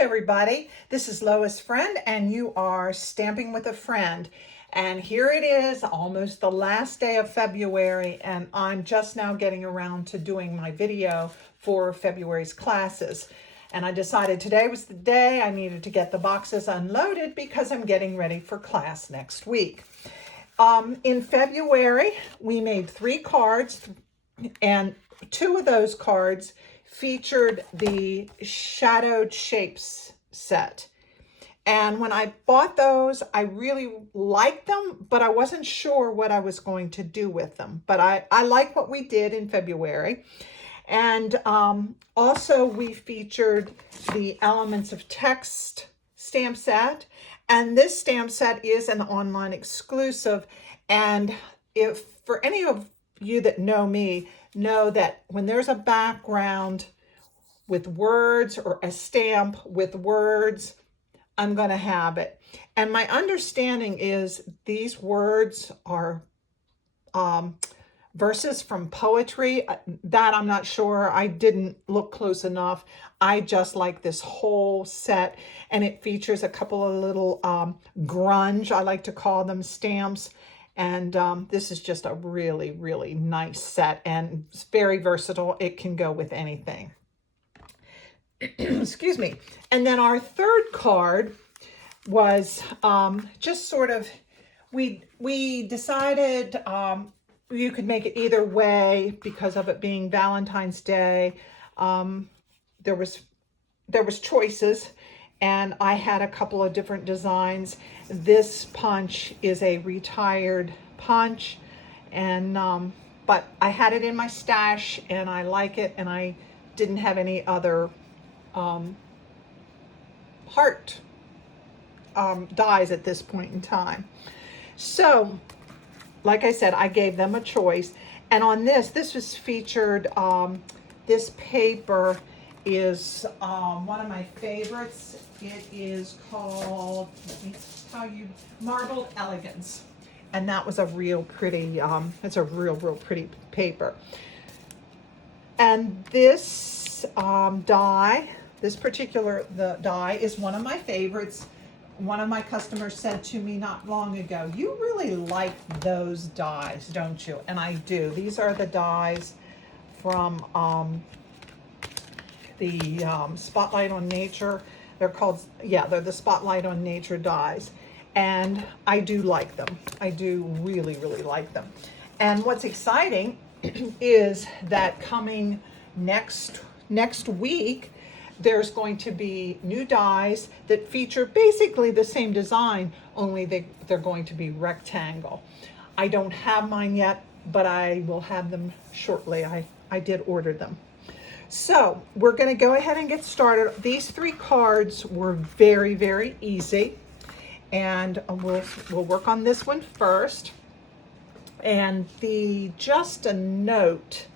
everybody. This is Lois Friend, and you are Stamping with a Friend. And here it is, almost the last day of February, and I'm just now getting around to doing my video for February's classes. And I decided today was the day I needed to get the boxes unloaded because I'm getting ready for class next week. In February, we made 3 cards, and 2 of those cards featured the Shadowed Shapes set. And when I bought those, I really liked them, but I wasn't sure what I was going to do with them. But I like what we did in February. And also we featured the Elements of Text stamp set. And this stamp set is an online exclusive. And if for any of you that know me, know that when there's a background with words or a stamp with words, I'm going to have it. And my understanding is these words are verses from poetry. That I'm not sure. I didn't look close enough. I just like this whole set, and it features a couple of little grunge, I like to call them, stamps. And this is just a really, really nice set, and it's very versatile. It can go with anything. Excuse me. And then our third card was just sort of, we decided you could make it either way because of it being Valentine's Day. There was choices, and I had a couple of different designs. This punch is a retired punch, and but I had it in my stash and I like it, and I didn't have any other heart dies at this point in time. So like I said, I gave them a choice. And on this was featured, this paper is one of my favorites. It is called, let me tell you, Marbled Elegance. And that was a real pretty, it's a real pretty paper. And this die, this particular die is one of my favorites. One of my customers said to me not long ago, you really like those dies, don't you? And I do. These are the dies from the Spotlight on Nature. They're called, yeah, they're the Spotlight on Nature dies. And I do like them. I do really, really like them. And what's exciting is that coming next week, there's going to be new dies that feature basically the same design, only they're going to be rectangle. I don't have mine yet, but I will have them shortly. I did order them. So we're going to go ahead and get started. These 3 cards were very, very easy, and we'll work on this one first. And the Just a Note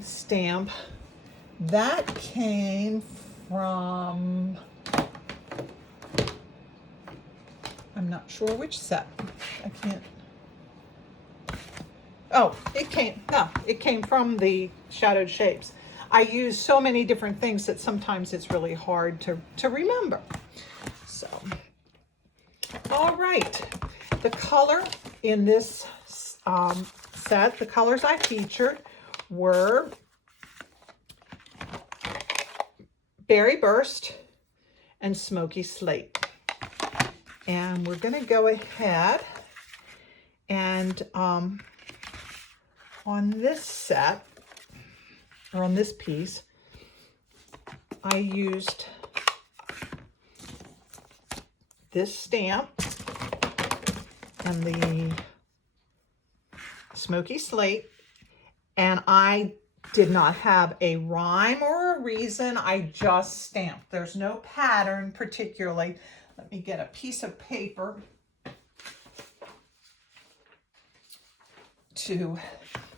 stamp, that came from, I'm not sure which set. I can't. Oh, it came from the Shadowed Shapes. I use so many different things that sometimes it's really hard to remember. So, all right. The color in this set, the colors I featured were Berry Burst and Smoky Slate. And we're going to go ahead and on this set, or on this piece, I used this stamp and the Smoky Slate, and I did not have a rhyme or a reason. I just stamped. There's no pattern particularly. Let me get a piece of paper to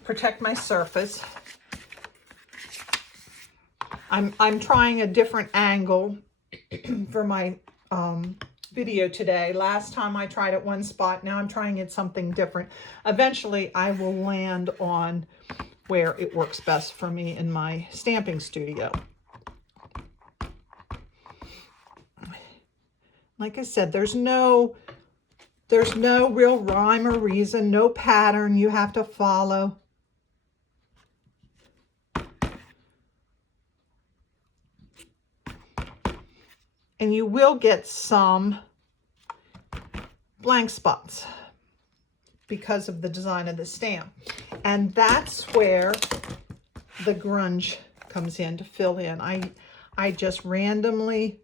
protect my surface. I'm trying a different angle for my video today. Last time I tried it one spot. Now I'm trying it something different. Eventually I will land on where it works best for me in my stamping studio. Like I said, there's no real rhyme or reason, no pattern you have to follow. And you will get some blank spots because of the design of the stamp. And that's where the grunge comes in to fill in. I just randomly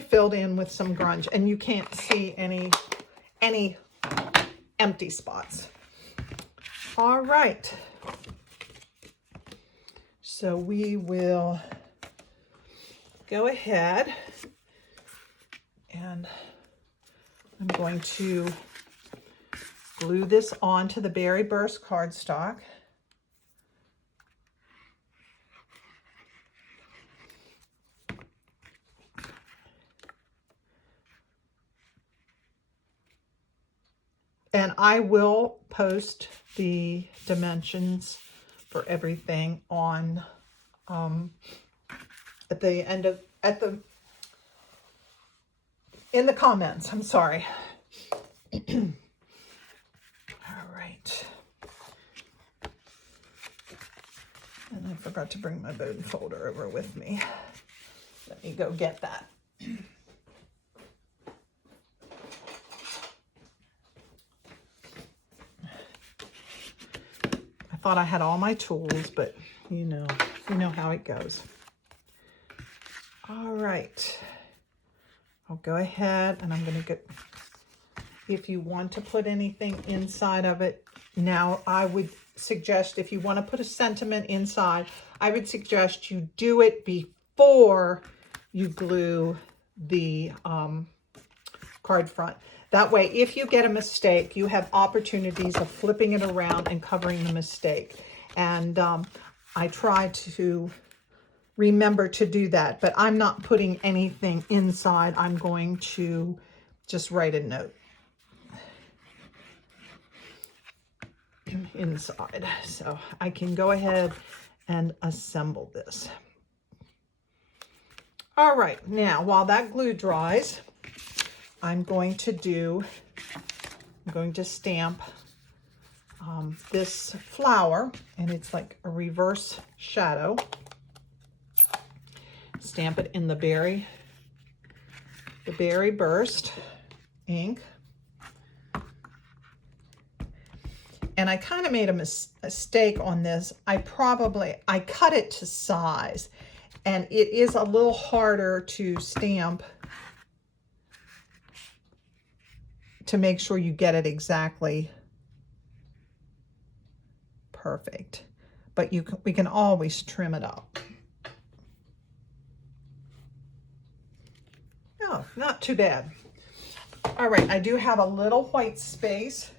filled in with some grunge, and you can't see any empty spots. All right. So we will go ahead and I'm going to glue this onto the Berry Burst cardstock. And I will post the dimensions for everything on in the comments. I'm sorry. All right. And I forgot to bring my bone folder over with me. Let me go get that. I thought I had all my tools, but you know how it goes. All right. I'll go ahead and I'm going to get, if you want to put anything inside of it, now I would suggest if you want to put a sentiment inside, I would suggest you do it before you glue the card front. That way, if you get a mistake, you have opportunities of flipping it around and covering the mistake. And I try to remember to do that, but I'm not putting anything inside. I'm going to just write a note inside. So I can go ahead and assemble this. All right, now while that glue dries, I'm going to stamp this flower, and it's like a reverse shadow. Stamp it in the Berry Burst ink. And I kind of made a mistake on this. I cut it to size, and it is a little harder to stamp to make sure you get it exactly perfect. But we can always trim it up. Oh, not too bad. All right, I do have a little white space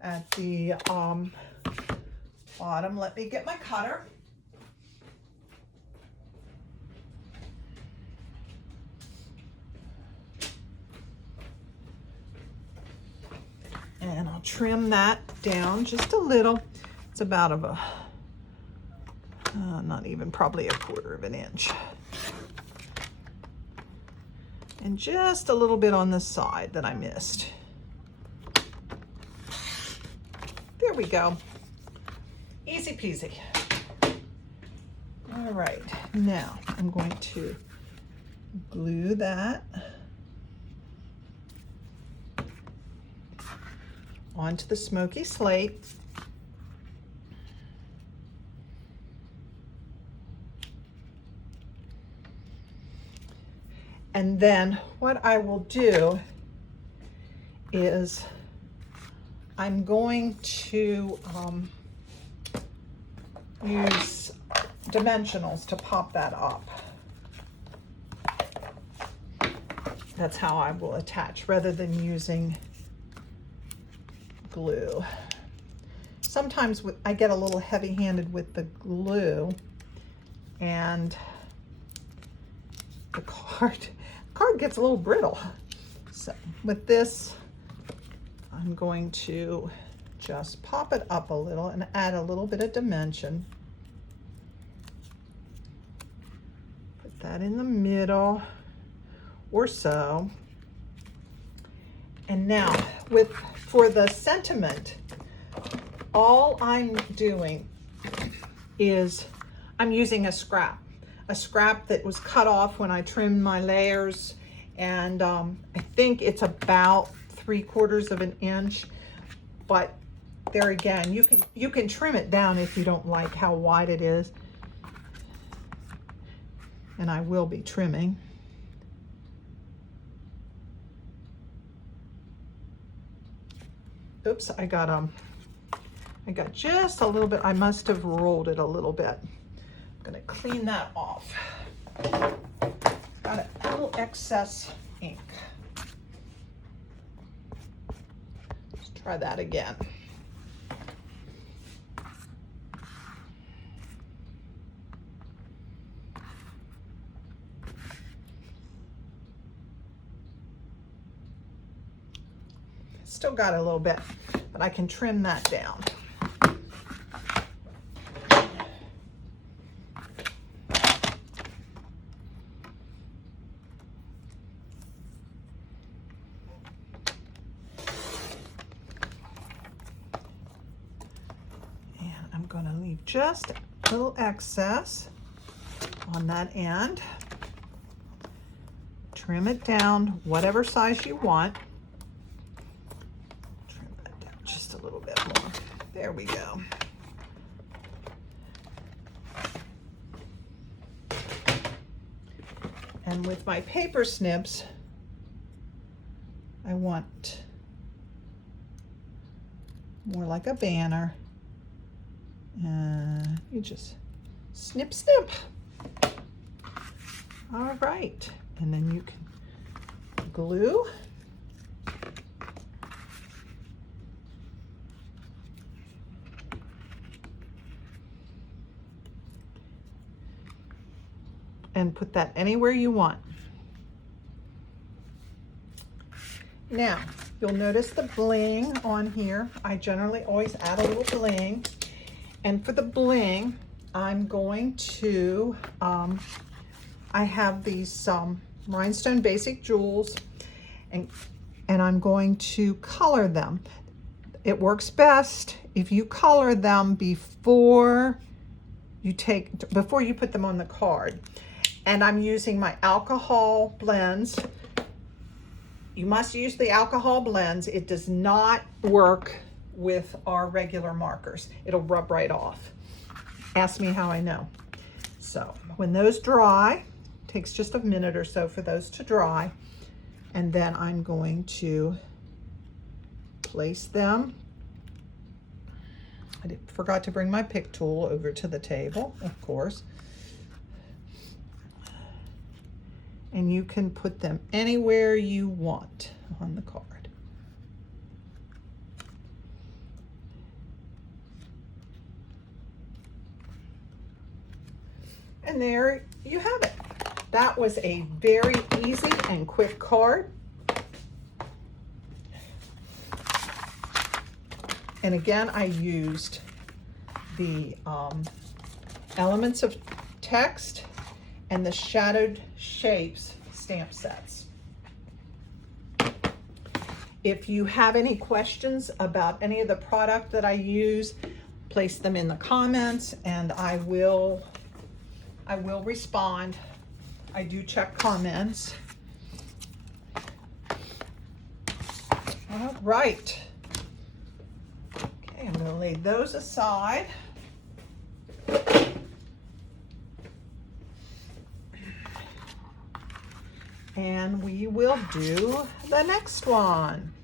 at the bottom. Let me get my cutter. And I'll trim that down just a little. It's about not even, probably 1/4 of an inch. And just a little bit on the side that I missed. There we go. Easy peasy. All right, now I'm going to glue that onto the smoky slate. And then what I will do is I'm going to use dimensionals to pop that up. That's how I will attach rather than using glue. Sometimes I get a little heavy-handed with the glue, and the card gets a little brittle. So with this, I'm going to just pop it up a little and add a little bit of dimension. Put that in the middle or so. And now for the sentiment, all I'm doing is I'm using a scrap that was cut off when I trimmed my layers, and I think it's about 3/4 of an inch. But there again, you can trim it down if you don't like how wide it is, and I will be trimming. Oops, I got just a little bit. I must have rolled it a little bit. I'm gonna clean that off. Got a little excess ink. Let's try that again. Still got a little bit, but I can trim that down. And I'm going to leave just a little excess on that end. Trim it down whatever size you want. A little bit more. There we go. And with my paper snips, I want more like a banner. You just snip, snip. All right. And then you can glue. And put that anywhere you want. Now, you'll notice the bling on here. I generally always add a little bling. And for the bling, I'm going to, I have these rhinestone basic jewels, and I'm going to color them. It works best if you color them before you put them on the card. And I'm using my alcohol blends. You must use the alcohol blends. It does not work with our regular markers. It'll rub right off. Ask me how I know. So when those dry, takes just a minute or so for those to dry, and then I'm going to place them. I forgot to bring my pick tool over to the table, of course. And you can put them anywhere you want on the card. And there you have it. That was a very easy and quick card. And again, I used the Elements of Text and the Shadowed Shapes stamp sets. If you have any questions about any of the product that I use, place them in the comments and I will respond. I do check comments. All right. Okay, I'm going to lay those aside. And we will do the next one.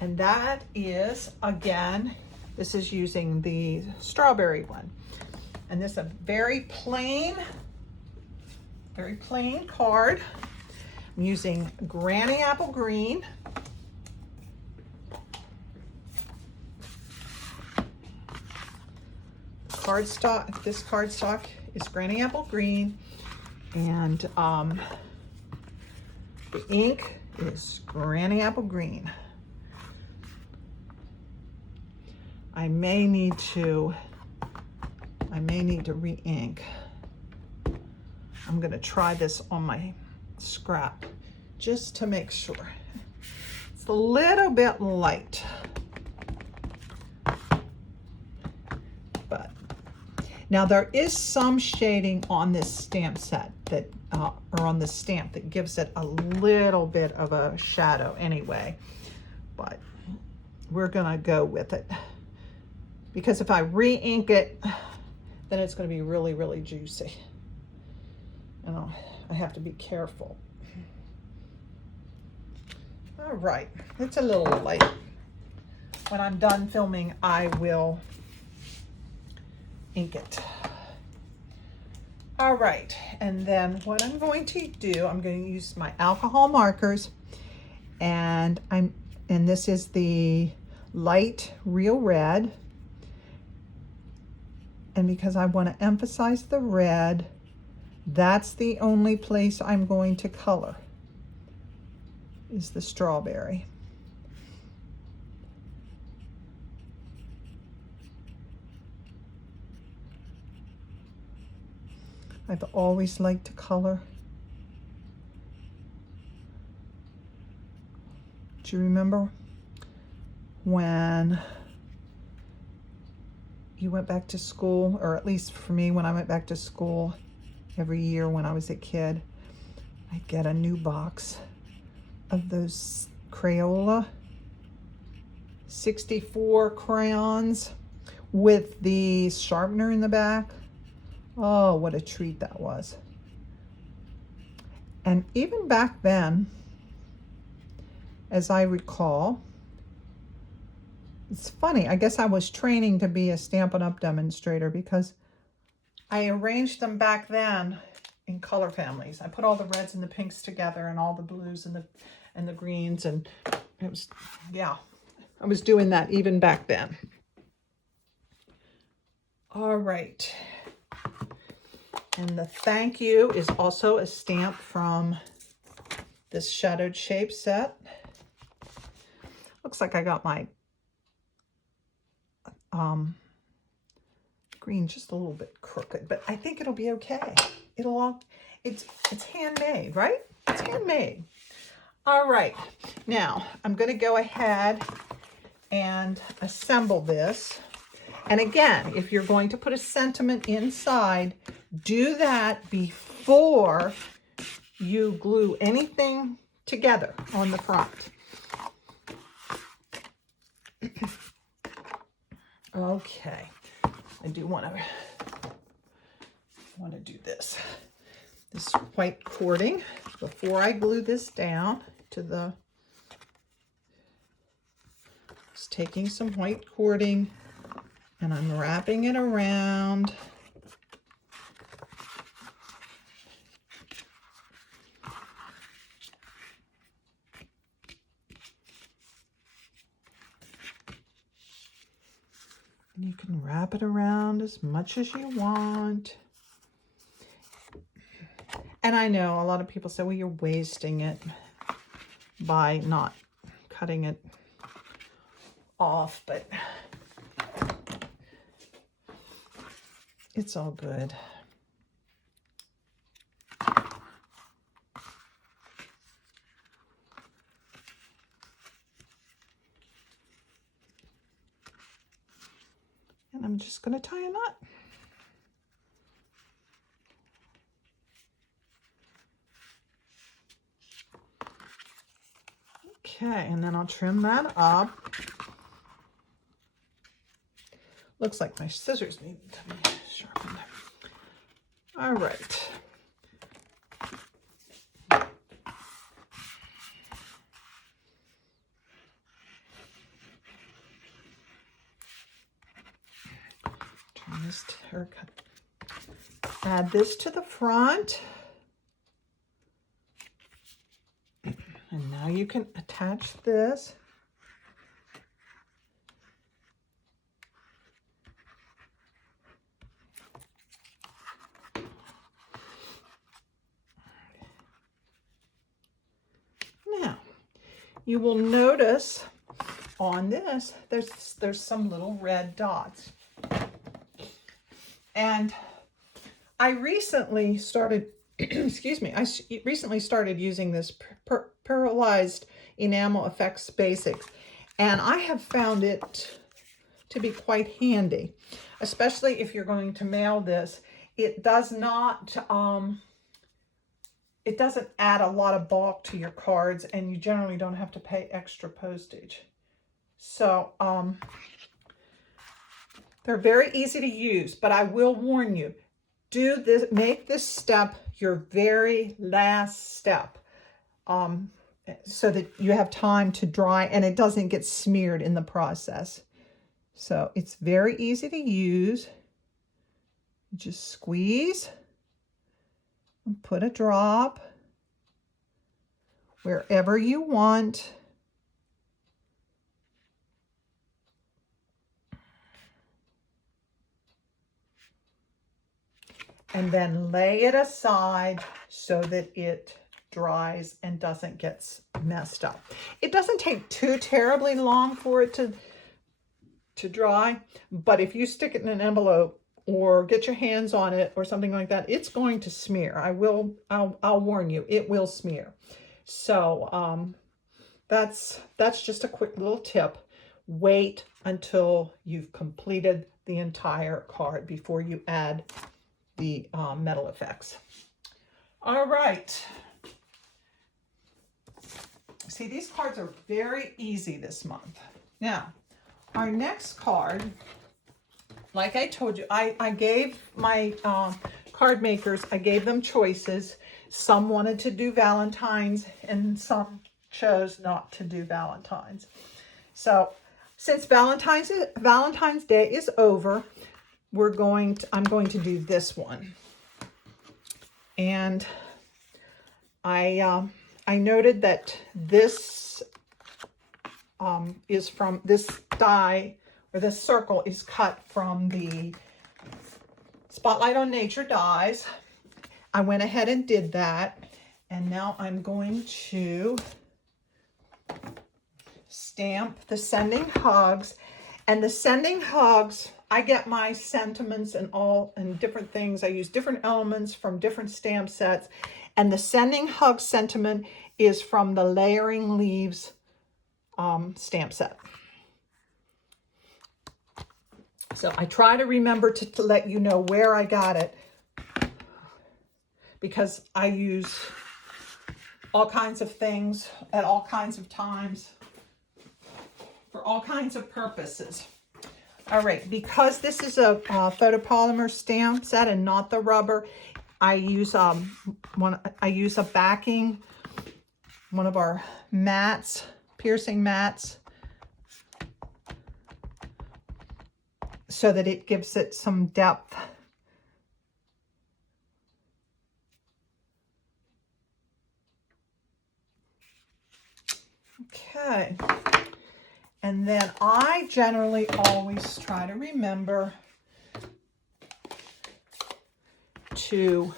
And that is, again, this is using the strawberry one. And this is a very plain card. I'm using Granny Apple Green. Cardstock, this cardstock is Granny Apple Green. And the ink is Granny Apple Green. I may need to re-ink. I'm going to try this on my scrap just to make sure. It's a little bit light, but now there is some shading on this stamp set that, or on the stamp, that gives it a little bit of a shadow anyway, but we're gonna go with it, because if I re-ink it, then it's gonna be really, really juicy, and I have to be careful. All right, it's a little light. When I'm done filming, I will ink it. All right, and then what I'm going to do, I'm going to use my alcohol markers, and this is the light Real Red, and because I want to emphasize the red, that's the only place I'm going to color, is the strawberry. I've always liked to color. Do you remember when you went back to school, or at least for me, when I went back to school every year when I was a kid, I'd get a new box of those Crayola 64 crayons with the sharpener in the back. Oh, what a treat that was. And even back then, as I recall, it's funny, I guess I was training to be a Stampin' Up! Demonstrator, because I arranged them back then in color families. I put all the reds and the pinks together, and all the blues and the greens, and it was, yeah, I was doing that even back then. All right. And the thank you is also a stamp from this Shadowed Shape set. Looks like I got my green just a little bit crooked, but I think it'll be okay. It's handmade, right? It's handmade. All right, now I'm going to go ahead and assemble this. And again, if you're going to put a sentiment inside, do that before you glue anything together on the front. Okay, I do want to do this white cording before I glue this down to the, just taking some white cording and I'm wrapping it around. And you can wrap it around as much as you want. And I know a lot of people say, well, you're wasting it by not cutting it off, but it's all good. And I'm just going to tie a knot. Okay, and then I'll trim that up. Looks like my scissors need to be sharpened. All right. Turn this to, or cut. Add this to the front. And now you can attach this. Now, you will notice on this, there's some little red dots. And I recently started, excuse me, I recently started using this Pearlized Enamel Effects Basics, and I have found it to be quite handy, especially if you're going to mail this. It does not, it doesn't add a lot of bulk to your cards, and you generally don't have to pay extra postage. So, they're very easy to use, but I will warn you, do this, make this step your very last step, so that you have time to dry and it doesn't get smeared in the process. So it's very easy to use. You just squeeze and put a drop wherever you want. And then lay it aside so that it dries and doesn't get messed up. It doesn't take too terribly long for it to dry, but if you stick it in an envelope or get your hands on it or something like that, it's going to smear. I'll warn you, it will smear. So that's just a quick little tip. Wait until you've completed the entire card before you add the metal effects. All right. See, these cards are very easy this month. Now, our next card, like I told you, I gave my card makers, I gave them choices. Some wanted to do Valentine's and some chose not to do Valentine's. So since Valentine's Day is over, I'm going to do this one. And I noted that this is from this die, or this circle is cut from the Spotlight on Nature dies. I went ahead and did that. And now I'm going to stamp the Sending Hugs. And the Sending Hugs, I get my sentiments and different things. I use different elements from different stamp sets. And the Sending Hug sentiment is from the Layering Leaves stamp set. So I try to remember to let you know where I got it, because I use all kinds of things at all kinds of times for all kinds of purposes. All right, because this is a photopolymer stamp set and not the rubber, I use a backing, one of our mats, piercing mats, so that it gives it some depth. Okay. And then I generally always try to remember to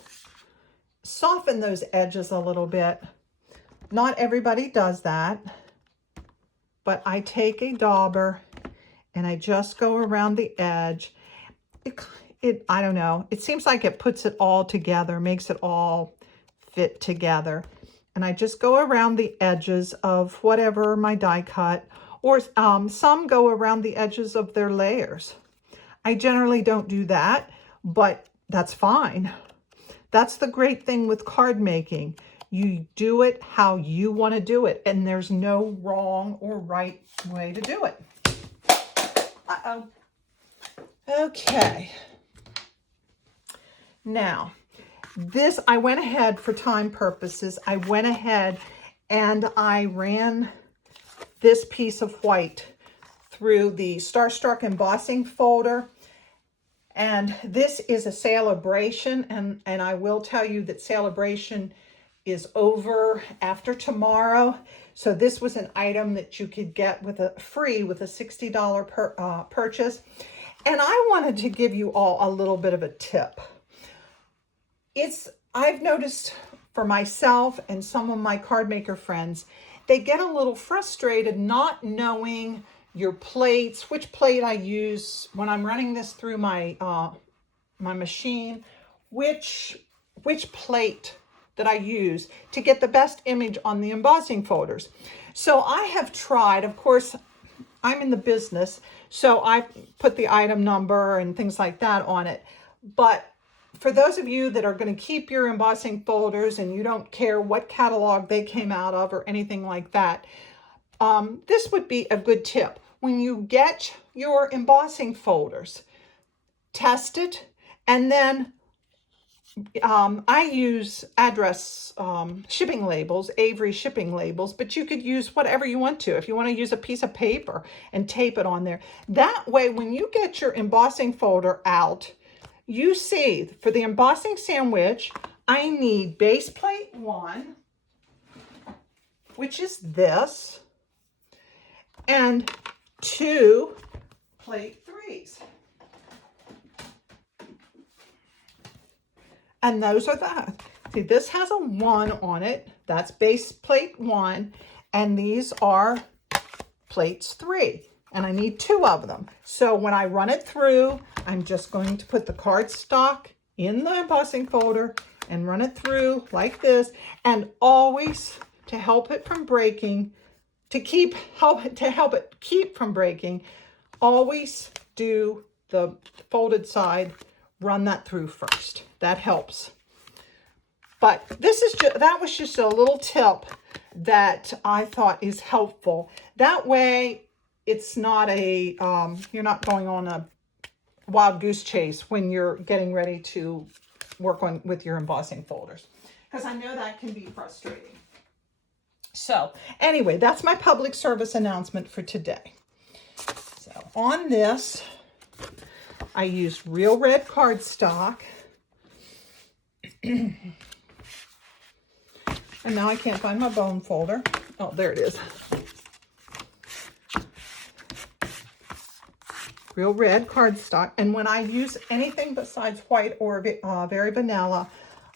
soften those edges a little bit. Not everybody does that, but I take a dauber and I just go around the edge. I don't know, it seems like it puts it all together, makes it all fit together. And I just go around the edges of whatever my die cut, or some go around the edges of their layers. I generally don't do that, but that's fine. That's the great thing with card making. You do it how you want to do it, and there's no wrong or right way to do it. Uh-oh. Okay. Now, this, I went ahead for time purposes. I went ahead and I ran this piece of white through the Starstruck embossing folder. And this is a Celebration, and I will tell you that Celebration is over after tomorrow. So this was an item that you could get with a $60 purchase. And I wanted to give you all a little bit of a tip. I've noticed for myself and some of my card maker friends they get a little frustrated not knowing your plates, which plate I use when I'm running this through my my machine, which plate that I use to get the best image on the embossing folders. So I have tried, of course, I'm in the business, so I put the item number and things like that on it. But for those of you that are going to keep your embossing folders and you don't care what catalog they came out of or anything like that, this would be a good tip. When you get your embossing folders, test it, and then I use address shipping labels, Avery shipping labels, but you could use whatever you want to. If you want to use a piece of paper and tape it on there. That way, when you get your embossing folder out, you see for the embossing sandwich, I need base plate 1, which is this, and 2 plate 3s. And those are that. See, this has a 1 on it. That's base plate 1. And these are plates 3. And I need 2 of them. So when I run it through, I'm just going to put the cardstock in the embossing folder and run it through like this. And always, to help it from breaking, to help it keep from breaking, always do the folded side, run that through first. That helps. But this is that was just a little tip that I thought is helpful. That way, it's not a you're not going on a wild goose chase when you're getting ready to work on with your embossing folders, because I know that can be frustrating. So anyway, that's my public service announcement for today. So on this, I used Real Red cardstock. And now I can't find my bone folder. Oh, there it is. Real Red cardstock. And when I use anything besides white or Very Vanilla,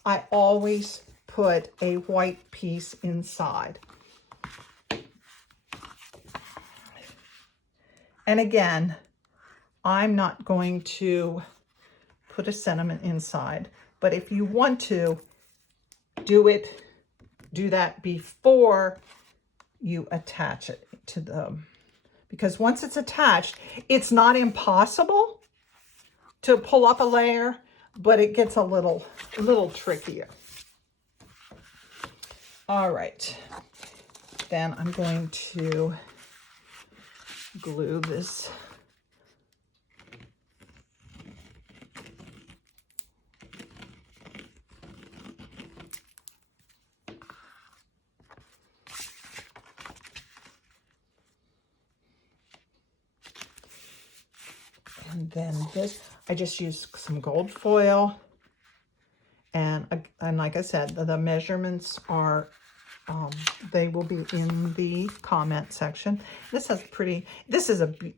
I always put a white piece inside. And again, I'm not going to put a sentiment inside, but if you want to, do that before you attach it to the, because once it's attached, it's not impossible to pull up a layer, but it gets a little trickier. All right, then I'm going to glue this. And then this, I just used some gold foil. And like I said, the measurements are, they will be in the comment section. This has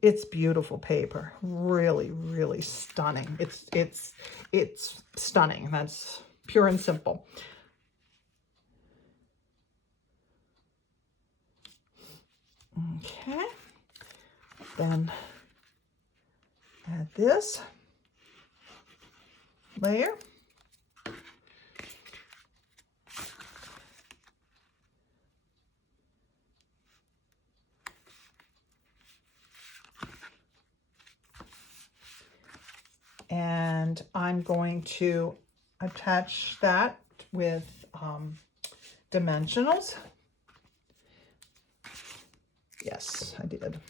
it's beautiful paper. Really, really stunning. It's stunning. That's pure and simple. Okay. Then add this layer. And I'm going to attach that with dimensionals. Yes, I did.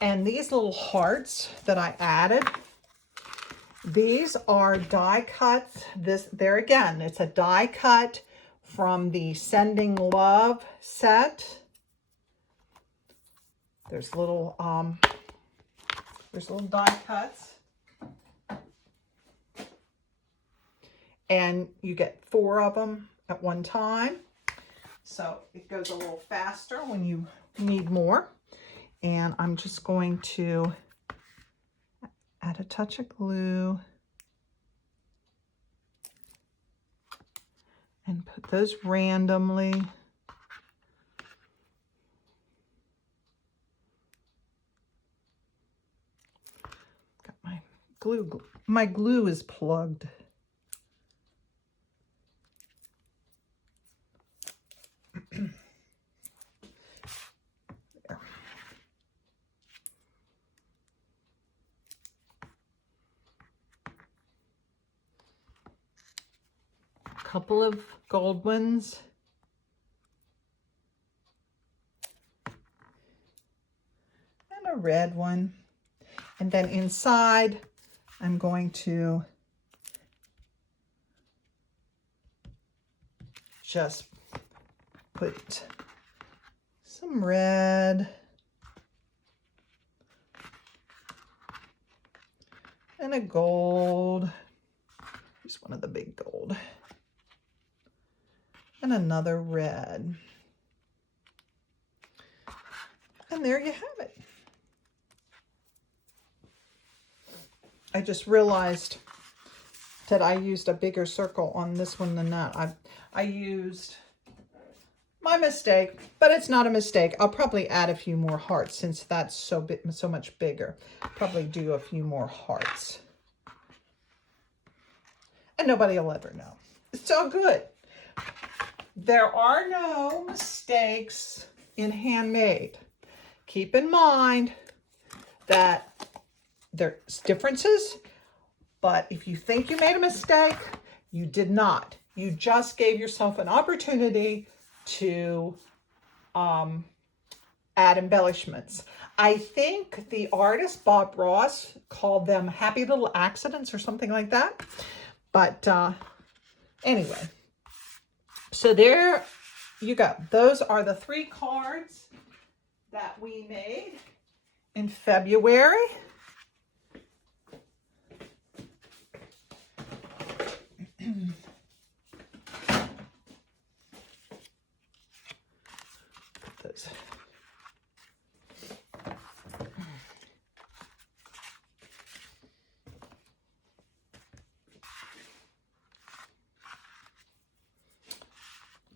And these little hearts that I added, these are die cuts. There again, it's a die cut from the Sending Love set. There's little die cuts. And you get 4 of them at one time. So it goes a little faster when you need more. And I'm just going to add a touch of glue and put those randomly. Got my glue. My glue is plugged. There. A couple of gold ones. And a red one. And then inside, I'm going to just put some red and a gold. Here's one of the big gold. And another red. And there you have it. I just realized that I used a bigger circle on this one than that. I used my mistake, but it's not a mistake. I'll probably add a few more hearts since that's so much bigger. Probably do a few more hearts. And nobody will ever know. It's all good. There are no mistakes in handmade. Keep in mind that there's differences, but if you think you made a mistake, you did not. You just gave yourself an opportunity to add embellishments. I think the artist, Bob Ross, called them happy little accidents or something like that. But anyway, so there you go. Those are the 3 cards that we made in February. Those.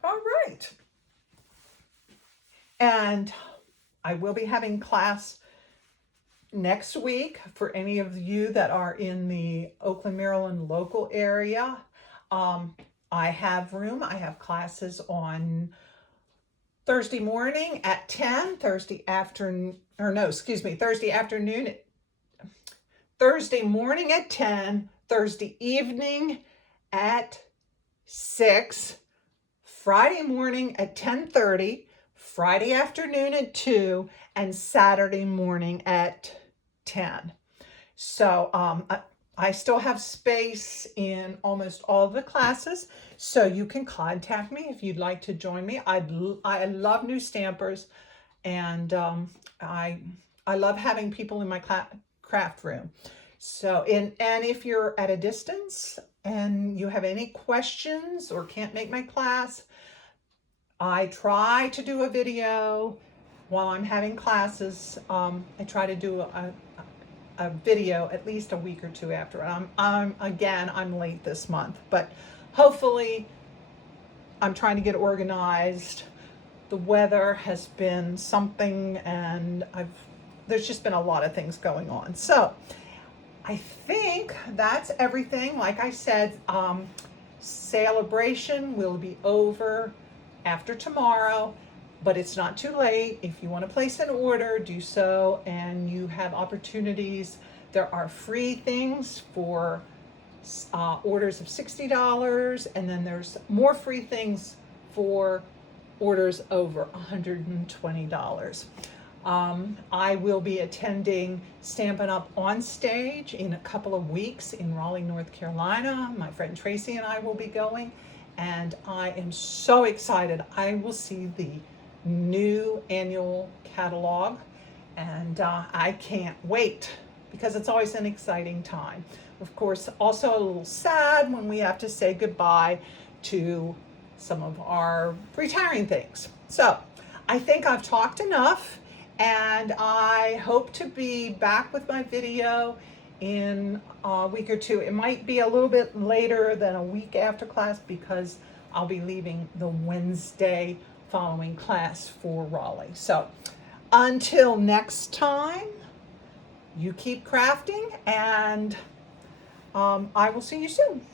All right. And I will be having class next week for any of you that are in the Oakland, Maryland local area. I have room. I have classes on Thursday morning at 10, Thursday afternoon, Thursday morning at 10, Thursday evening at 6, Friday morning at 10:30, Friday afternoon at 2, and Saturday morning at 10. So I still have space in almost all the classes, so you can contact me if you'd like to join me. I love new stampers, and I love having people in my craft room. So and if you're at a distance and you have any questions or can't make my class, I try to do a video while I'm having classes. I try to do a video at least a week or 2 after. I'm late this month, but hopefully I'm trying to get organized. The weather has been something, and there's just been a lot of things going on. So I think that's everything. Like I said, celebration will be over after tomorrow, but it's not too late. If you want to place an order, do so, and you have opportunities. There are free things for orders of $60, and then there's more free things for orders over $120. I will be attending Stampin' Up! On Stage in a couple of weeks in Raleigh, North Carolina. My friend Tracy and I will be going, and I am so excited. I will see the new annual catalog, and I can't wait because it's always an exciting time. Of course, also a little sad when we have to say goodbye to some of our retiring things. So I think I've talked enough, and I hope to be back with my video in a week or two. It might be a little bit later than a week after class because I'll be leaving the Wednesday following class for Raleigh. So until next time, you keep crafting, and I will see you soon.